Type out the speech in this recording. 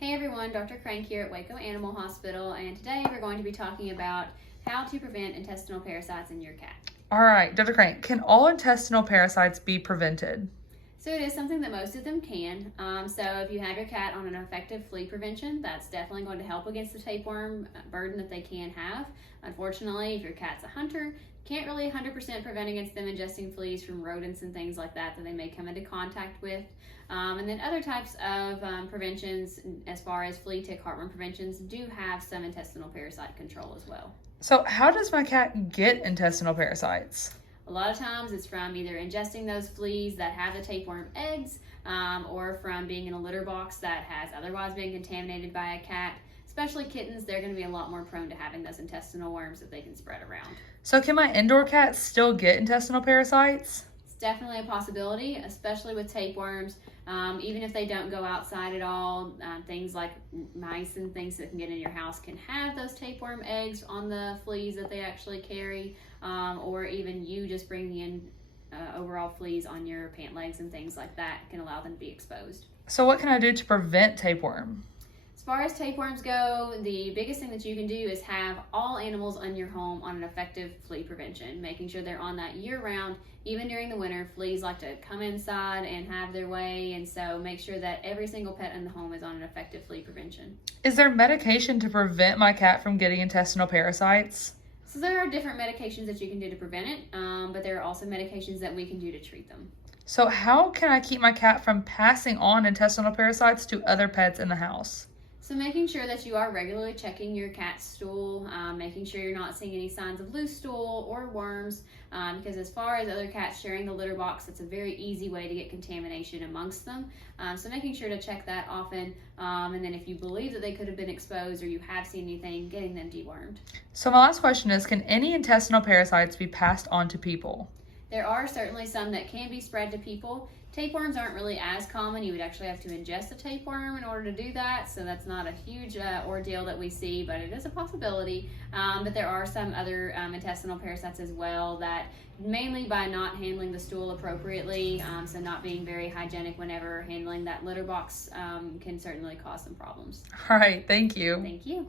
Hey everyone, Dr. Crank here at Waco Animal Hospital, and today we're going to be talking about how to prevent intestinal parasites in your cat. All right, Dr. Crank, can all intestinal parasites be prevented? So it is something that most of them can. So if you have your cat on an effective flea prevention, that's definitely going to help against the tapeworm burden that they can have. Unfortunately, if your cat's a hunter, you can't really 100% prevent against them ingesting fleas from rodents and things like that they may come into contact with. And then other types of preventions, as far as flea, tick, heartworm preventions, do have some intestinal parasite control as well. So how does my cat get intestinal parasites? A lot of times it's from either ingesting those fleas that have the tapeworm eggs or from being in a litter box that has otherwise been contaminated by a cat. Especially kittens, they're going to be a lot more prone to having those intestinal worms that they can spread around. So can my indoor cat still get intestinal parasites? It's definitely a possibility, especially with tapeworms. Even if they don't go outside at all, things like mice and things that can get in your house can have those tapeworm eggs on the fleas that they actually carry, or even you just bringing in overall fleas on your pant legs and things like that can allow them to be exposed. So what can I do to prevent tapeworm? As far as tapeworms go, the biggest thing that you can do is have all animals in your home on an effective flea prevention, making sure they're on that year-round. Even during the winter, fleas like to come inside and have their way, and so make sure that every single pet in the home is on an effective flea prevention. Is there medication to prevent my cat from getting intestinal parasites? So there are different medications that you can do to prevent it, but there are also medications that we can do to treat them. So how can I keep my cat from passing on intestinal parasites to other pets in the house? So making sure that you are regularly checking your cat's stool, making sure you're not seeing any signs of loose stool or worms, because as far as other cats sharing the litter box, it's a very easy way to get contamination amongst them. So making sure to check that often, and then if you believe that they could have been exposed or you have seen anything, getting them dewormed. So my last question is, can any intestinal parasites be passed on to people? There are certainly some that can be spread to people. Tapeworms aren't really as common. You would actually have to ingest a tapeworm in order to do that, so that's not a huge ordeal that we see, but it is a possibility. But there are some other intestinal parasites as well that mainly by not handling the stool appropriately, so not being very hygienic whenever handling that litter box can certainly cause some problems. All right, thank you. Thank you.